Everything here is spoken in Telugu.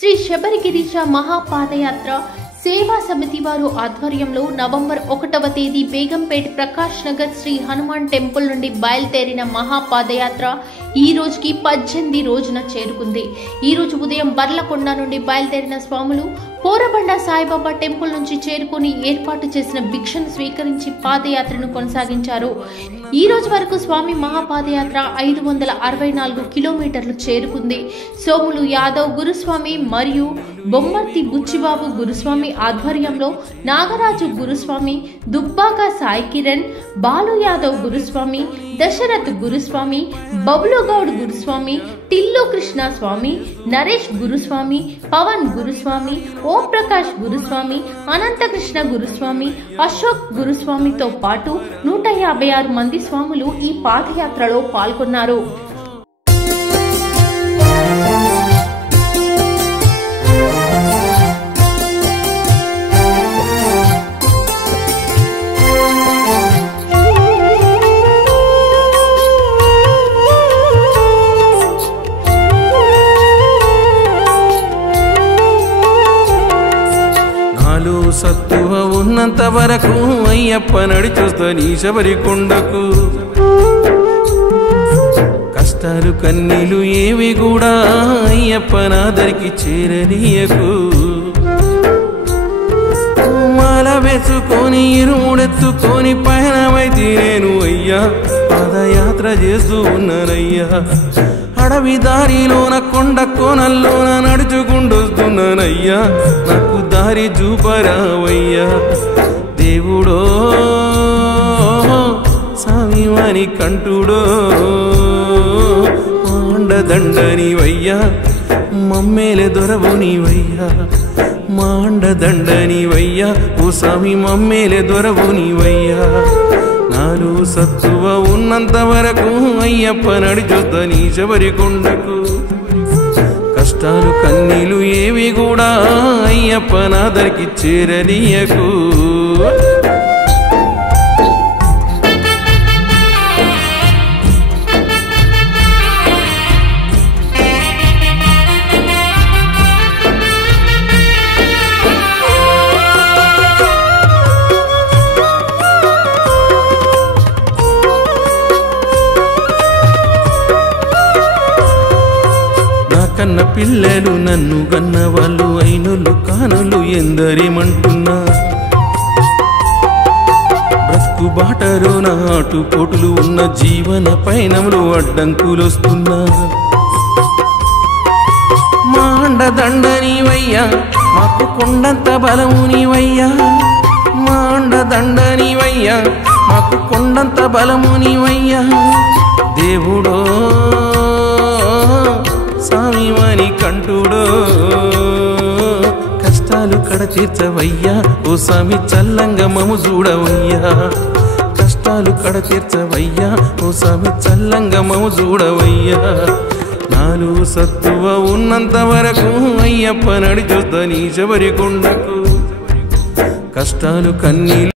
శ్రీ శబరిగిరీశ మహాపాదయాత్ర సేవా సమితి వారు ఆధ్వర్యంలో నవంబర్ 1వ తేదీ బేగంపేట్ ప్రకాష్ నగర్ శ్రీ హనుమాన్ టెంపుల్ నుండి బయలుదేరిన మహాపాదయాత్ర ఈ రోజుకి 18 రోజున చేరుకుంది. ఈ రోజు ఉదయం బర్లకొండ నుండి బయలుదేరిన స్వాములు పోరబండ సాయిబాబా టెంపుల్ నుంచి చేరుకుని ఏర్పాటు చేసిన భిక్షను స్వీకరించి పాదయాత్రను కొనసాగించారు. ఈ రోజు వరకు స్వామి మహాపాదయాత్ర 564 కిలోమీటర్లు చేరుకుంది. సోములు యాదవ్ గురుస్వామి మరియు బొమ్మర్తి బుచ్చిబాబు గురుస్వామి ఆధ్వర్యంలో నాగరాజు గురుస్వామి, దుబ్బాక సాయి కిరణ్, బాలు యాదవ్ గురుస్వామి, దశరథ్ గురుస్వామి, బబులుగౌడ్ గురుస్వామి, టిల్లు కృష్ణ స్వామి, నరేష్ గురుస్వామి, పవన్ గురుస్వామి, ఓం ప్రకాష్ గురుస్వామి, అనంతకృష్ణ గురుస్వామి, అశోక్ గురుస్వామితో పాటు 156 మంది స్వాములు ఈ పాదయాత్రలో పాల్గొన్నారు. సత్తువ ఉన్నంత వరకు అయ్యప్ప నడిచొస్తని శబరికొండకు. కష్టాలు కన్నీలు ఏవి కూడా అయ్యప్ప నాదరికి చేరనీయకు. మాల వేసుకొని ఇరుముడెత్తుకొని పయనమైతే నేను అయ్యా పాదయాత్ర చేస్తూ ఉన్నానయ్యా. అడవి దారిలోన కొండ కోనల్లోన నడుచుకుంటొస్తున్నానయ్యా, నాకు దారి చూపరావయ్యా. దేవుడో స్వామివాని కంటుడో మాండదండనివయ్యా, మమ్మేలే దొరవు నీవయ్యా. మాండదండనివయ్యా ఓ స్వామి, మమ్మేలే దొరవు నీవయ్యా. నాలు సత్తువ ఉన్నంత వరకు అయ్యప్ప నడిచొస్తని శబరికొండకు. కష్టాలు కన్నీలు ఏవి కూడా అయ్యప్ప నాదరికి చేరనీయకు. కన్న పిల్లలు నన్ను కన్న వాళ్ళు అయినులు కానులు ఎందరేమంటున్నా. బ్రతుకు బాటలో నాటు పోటులు ఉన్న జీవన పయనంలో అడ్డంకులొస్తున్నా. మాండదండనివయ్యా మాకు కొండంత బలము నీవయ్యా. మాండదండనివయ్యా మాకు కొండంత బలము నీవయ్యా. దేవుడో స్వామివాని కంటుడో కష్టాలు కడ తీర్చవయ్యా ఓ స్వామి, చల్లంగా మము చూడవయ్యా. కష్టాలు కడ తీర్చవయ్యా ఓ స్వామి, చల్లంగా మము చూడవయ్యా. నాలు సత్తువ ఉన్నంత వరకు అయ్యప్ప నడిచొస్తని శబరికొండకు. కష్టాలు కన్నీలు